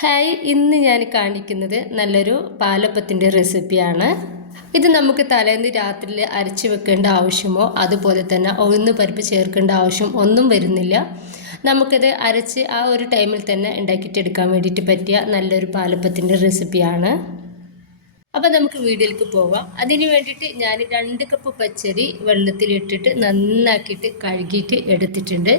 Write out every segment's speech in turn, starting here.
Hi, ഇന്ന് ഞാൻ കാണിക്കുന്നത് നല്ലൊരു പാലപ്പത്തിൻ്റെ റെസിപ്പിയാണ്. ഇത് നമുക്ക് തലേന്ന് രാത്രിയിൽ അരച്ച് വെക്കേണ്ട ആവശ്യമോ അതുപോലെ തന്നെ ഉഴുന്ന് പരിപ്പ് ചേർക്കേണ്ട ആവശ്യം ഒന്നും വരുന്നില്ല. നമുക്കിത് അരച്ച് ആ ഒരു ടൈമിൽ തന്നെ ഉണ്ടാക്കിയിട്ടെടുക്കാൻ വേണ്ടിയിട്ട് പറ്റിയ നല്ലൊരു പാലപ്പത്തിൻ്റെ റെസിപ്പിയാണ്. അപ്പോൾ നമുക്ക് വീഡിയോയിലേക്ക് പോവാം. അതിന് വേണ്ടിയിട്ട് ഞാൻ 2 കപ്പ് പച്ചരി വെള്ളത്തിലിട്ടിട്ട് നന്നാക്കിയിട്ട് കഴുകിയിട്ട് എടുത്തിട്ടുണ്ട്.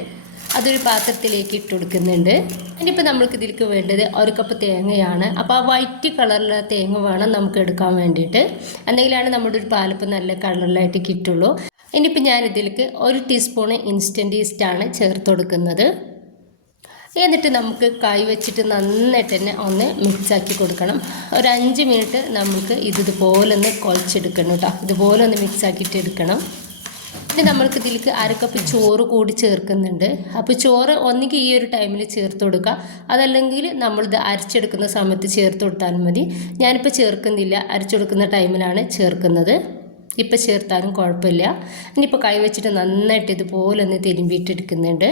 അതൊരു പാത്രത്തിലേക്ക് ഇട്ട് കൊടുക്കുന്നുണ്ട്. ഇനിയിപ്പോൾ നമ്മൾക്ക് ഇതിലേക്ക് വേണ്ടത് 1 കപ്പ് തേങ്ങയാണ്. അപ്പോൾ ആ വൈറ്റ് കളറിലുള്ള തേങ്ങ വേണം നമുക്ക് എടുക്കാൻ വേണ്ടിയിട്ട്. എന്തെങ്കിലാണ് നമ്മുടെ ഒരു പാലപ്പം നല്ല കളറിലായിട്ട് കിട്ടുള്ളൂ. ഇനിയിപ്പോൾ ഞാൻ ഇതിലേക്ക് 1 ടീസ്പൂൺ ഇൻസ്റ്റൻറ്റ് ഈസ്റ്റാണ് ചേർത്ത് കൊടുക്കുന്നത്. എന്നിട്ട് നമുക്ക് കൈ വെച്ചിട്ട് നന്നായിട്ട് തന്നെ ഒന്ന് മിക്സാക്കി കൊടുക്കണം. ഒരു 5 മിനിറ്റ് നമുക്ക് ഇതുപോലെ ഒന്ന് കുഴച്ചെടുക്കണം കേട്ടോ. ഇതുപോലെ ഒന്ന് മിക്സാക്കിയിട്ട് എടുക്കണം. ഇനി നമ്മൾക്ക് ഇതിലേക്ക് 1 കപ്പ് ചോറ് കൂടി ചേർക്കുന്നുണ്ട്. അപ്പോൾ ചോറ് ഒന്നുകിൽ ഈ ഒരു ടൈമിൽ ചേർത്ത് കൊടുക്കുക, അതല്ലെങ്കിൽ നമ്മളിത് അരച്ചെടുക്കുന്ന സമയത്ത് ചേർത്ത് കൊടുത്താലും മതി. ഞാനിപ്പോൾ ചേർക്കുന്നില്ല, അരച്ചെടുക്കുന്ന ടൈമിലാണ് ചേർക്കുന്നത്. ഇപ്പോൾ ചേർത്താലും കുഴപ്പമില്ല. ഇനിയിപ്പോൾ കൈ വെച്ചിട്ട് നന്നായിട്ട് ഇതുപോലെ ഒന്ന് തിരുമ്പിയിട്ടെടുക്കുന്നുണ്ട്.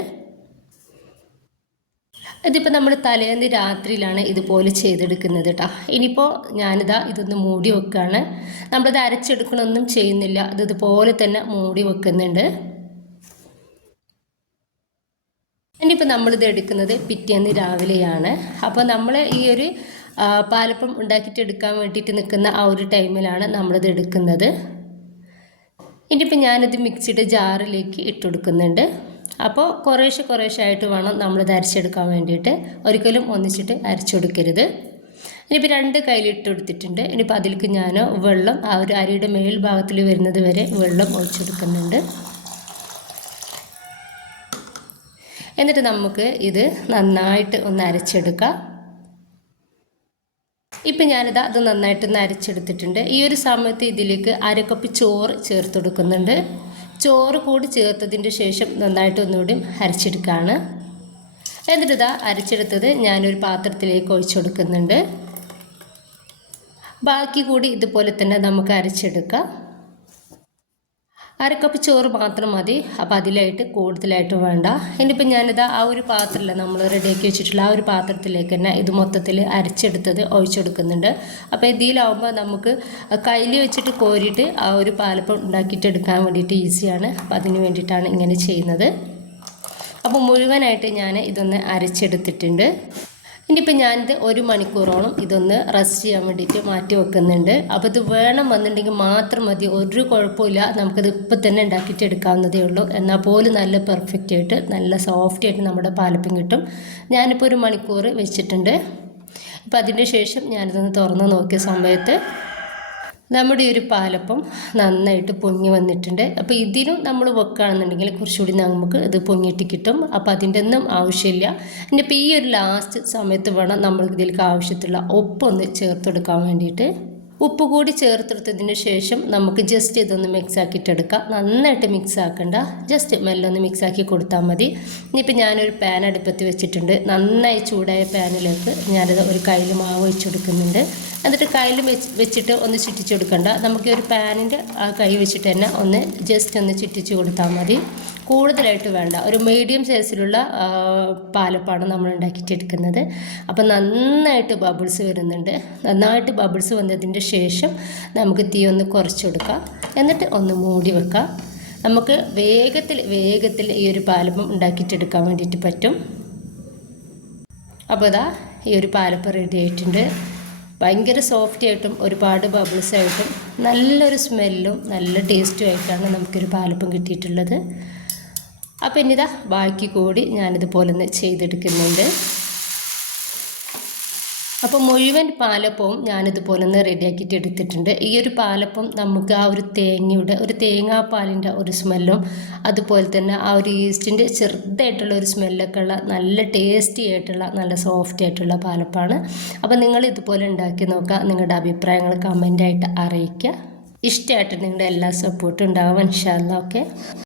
ഇതിപ്പോൾ നമ്മൾ തലേന്ന് രാത്രിയിലാണ് ഇതുപോലെ ചെയ്തെടുക്കുന്നത് കേട്ടോ. ഇനിയിപ്പോൾ ഇതൊന്ന് മൂടി വെക്കുകയാണ്. നമ്മളിത് അരച്ചെടുക്കണമൊന്നും ചെയ്യുന്നില്ല, ഇതുപോലെ തന്നെ മൂടി വെക്കുന്നുണ്ട്. ഇനിയിപ്പോൾ നമ്മളിത് എടുക്കുന്നത് പിറ്റേന്ന് രാവിലെയാണ്. അപ്പോൾ നമ്മൾ ഈ ഒരു പാലപ്പം ഉണ്ടാക്കിയിട്ട് എടുക്കാൻ വേണ്ടിയിട്ട് നിൽക്കുന്ന ആ ഒരു ടൈമിലാണ് നമ്മളിത് എടുക്കുന്നത്. ഇനിയിപ്പോൾ ഞാനിത് മിക്സിയുടെ ജാറിലേക്ക് ഇട്ട് കൊടുക്കുന്നുണ്ട്. അപ്പോൾ കുറേശ്ശെ ആയിട്ട് വേണം നമ്മളിത് അരച്ചെടുക്കാൻ വേണ്ടിയിട്ട്. ഒരിക്കലും ഒന്നിച്ചിട്ട് അരച്ചെടുക്കരുത്. ഇനിയിപ്പോൾ 2 കയ്യിലിട്ട് കൊടുത്തിട്ടുണ്ട്. ഇനിയിപ്പോൾ അതിലേക്ക് ഞാൻ വെള്ളം ആ ഒരു അരിയുടെ മേൽഭാഗത്തിൽ വരുന്നത് വരെ വെള്ളം ഒഴിച്ചെടുക്കുന്നുണ്ട്. എന്നിട്ട് നമുക്ക് ഇത് നന്നായിട്ട് ഒന്ന് അരച്ചെടുക്കാം. ഇപ്പം അത് നന്നായിട്ടൊന്ന് അരച്ചെടുത്തിട്ടുണ്ട്. ഈ ഒരു സമയത്ത് ഇതിലേക്ക് 1 കപ്പ് ചോറ് ചേർത്ത് കൊടുക്കുന്നുണ്ട്. ചോറ് കൂടി ചേർത്തതിൻ്റെ ശേഷം നന്നായിട്ട് ഒന്നുകൂടി അരച്ചെടുക്കുകയാണ്. എന്നിട്ട് അരച്ചെടുത്തത് ഞാനൊരു പാത്രത്തിലേക്ക് ഒഴിച്ചു കൊടുക്കുന്നുണ്ട്. ബാക്കി കൂടി ഇതുപോലെ തന്നെ നമുക്ക് അരച്ചെടുക്കാം. 1 കപ്പ് ചോറ് മാത്രം മതി. അപ്പോൾ അതിലായിട്ട് കൂടുതലായിട്ട് വേണ്ട. ഇനിയിപ്പോൾ ആ ഒരു പാത്രമില്ല നമ്മൾ റെഡിയാക്കി വെച്ചിട്ടുള്ള ആ ഒരു പാത്രത്തിലേക്ക് തന്നെ ഇത് മൊത്തത്തിൽ അരച്ചെടുത്തത് ഒഴിച്ചെടുക്കുന്നുണ്ട്. അപ്പോൾ ഇതിലാവുമ്പോൾ നമുക്ക് കയ്യിൽ വെച്ചിട്ട് കോരിയിട്ട് ആ ഒരു പാലപ്പം ഉണ്ടാക്കിയിട്ട് എടുക്കാൻ വേണ്ടിയിട്ട് ഈസിയാണ്. അപ്പോൾ അതിന് വേണ്ടിയിട്ടാണ് ഇങ്ങനെ ചെയ്യുന്നത്. അപ്പോൾ മുഴുവനായിട്ട് ഞാൻ ഇതൊന്ന് അരച്ചെടുത്തിട്ടുണ്ട്. ഇനിയിപ്പോൾ ഞാനിത് 1 മണിക്കൂറോളം ഇതൊന്ന് റെസ്റ്റ് ചെയ്യാൻ വേണ്ടിയിട്ട് മാറ്റി വെക്കുന്നുണ്ട്. അപ്പോൾ ഇത് വേണം വന്നിട്ടുണ്ടെങ്കിൽ മാത്രം മതി, ഒരു കുഴപ്പമില്ല. നമുക്കത് ഇപ്പം തന്നെ ഉണ്ടാക്കിയിട്ട് എടുക്കാവുന്നതേ ഉള്ളൂ. എന്നാൽ പോലും നല്ല പെർഫെക്റ്റ് ആയിട്ട് നല്ല സോഫ്റ്റ് ആയിട്ട് നമ്മുടെ പാലപ്പം കിട്ടും. ഞാനിപ്പോൾ 1 മണിക്കൂർ വെച്ചിട്ടുണ്ട്. അപ്പോൾ അതിൻ്റെ ശേഷം ഞാനിതൊന്ന് തുറന്ന് നോക്കിയ സമയത്ത് നമ്മുടെ ഈ ഒരു പാലപ്പം നന്നായിട്ട് പൊങ്ങി വന്നിട്ടുണ്ട്. അപ്പോൾ ഇതിനും നമ്മൾ വെക്കുകയാണെന്നുണ്ടെങ്കിൽ കുറച്ചുകൂടി നമുക്ക് ഇത് പൊങ്ങിയിട്ട് കിട്ടും. അപ്പോൾ അതിൻ്റെ ഒന്നും ആവശ്യമില്ല. ഇനിയിപ്പോൾ ഈ ഒരു ലാസ്റ്റ് സമയത്ത് വേണം നമ്മൾ ഇതിലേക്ക് ആവശ്യത്തിലുള്ള ഉപ്പൊന്ന് ചേർത്തെടുക്കാൻ വേണ്ടിയിട്ട്. ഉപ്പ് കൂടി ചേർത്തെടുത്തതിന് ശേഷം നമുക്ക് ജസ്റ്റ് ഇതൊന്ന് മിക്സ് ആക്കിയിട്ടെടുക്കാം. നന്നായിട്ട് മിക്സ് ആക്കണ്ട, ജസ്റ്റ് മെല്ലെ ഒന്ന് മിക്സ് ആക്കി കൊടുത്താൽ മതി. ഇനിയിപ്പോൾ ഞാനൊരു പാൻ അടുപ്പത്ത് വെച്ചിട്ടുണ്ട്. നന്നായി ചൂടായ പാനിലേക്ക് ഞാനത് ഒരു കയ്യിൽ മാവ് ഒഴിച്ചു കൊടുക്കുന്നുണ്ട്. എന്നിട്ട് കയ്യിൽ വെച്ചിട്ട് ഒന്ന് ചുറ്റിച്ച് കൊടുക്കണ്ട. നമുക്ക് ഒരു പാനിൻ്റെ ആ കൈ വെച്ചിട്ട് തന്നെ ഒന്ന് ജസ്റ്റ് ഒന്ന് ചുറ്റിച്ച് കൊടുത്താൽ മതി. കൂടുതലായിട്ട് വേണ്ട. ഒരു മീഡിയം സൈസിലുള്ള പാലപ്പാണ് നമ്മൾ ഉണ്ടാക്കിയിട്ടെടുക്കുന്നത്. അപ്പോൾ നന്നായിട്ട് ബബിൾസ് വരുന്നുണ്ട്. നന്നായിട്ട് ബബിൾസ് വന്നതിൻ്റെ ശേഷം നമുക്ക് തീ ഒന്ന് കുറച്ച് കൊടുക്കാം. എന്നിട്ട് ഒന്ന് മൂടി വെക്കാം. നമുക്ക് വേഗത്തിൽ ഈ ഒരു പാലപ്പം ഉണ്ടാക്കിയിട്ടെടുക്കാൻ വേണ്ടിയിട്ട് പറ്റും. അപ്പോൾ ഈ ഒരു പാലപ്പം റെഡി ആയിട്ടുണ്ട്. ഭയങ്കര സോഫ്റ്റ് ആയിട്ടും ഒരുപാട് ബബിൾസ് ആയിട്ടും നല്ലൊരു സ്മെല്ലും നല്ല ടേസ്റ്റും ആയിട്ടാണ് നമുക്കൊരു പാലപ്പം കിട്ടിയിട്ടുള്ളത്. അപ്പോൾ ഇനി ബാക്കി കൂടി ഞാനിതുപോലെ ഒന്ന് ചെയ്തെടുക്കുന്നുണ്ട്. അപ്പോൾ മുഴുവൻ പാലപ്പവും ഞാനിതുപോലെ ഒന്ന് റെഡിയാക്കിയിട്ട് എടുത്തിട്ടുണ്ട്. ഈ ഒരു പാലപ്പം നമുക്ക് ആ ഒരു തേങ്ങാപ്പാലിൻ്റെ ഒരു സ്മെല്ലും അതുപോലെ തന്നെ ആ ഒരു ഈസ്റ്റിൻ്റെ ചെറുതായിട്ടുള്ള ഒരു സ്മെല്ലൊക്കെ ഉള്ള നല്ല ടേസ്റ്റി ആയിട്ടുള്ള നല്ല സോഫ്റ്റ് ആയിട്ടുള്ള പാലപ്പാണ്. അപ്പോൾ നിങ്ങൾ ഇതുപോലെ ഉണ്ടാക്കി നോക്കുക. നിങ്ങളുടെ അഭിപ്രായങ്ങൾ കമൻ്റായിട്ട് അറിയിക്കുക. ഇഷ്ടമായിട്ട് നിങ്ങളുടെ എല്ലാ സപ്പോർട്ടും ഉണ്ടാവും ഇൻഷാ അല്ലാഹ്. ഓക്കെ.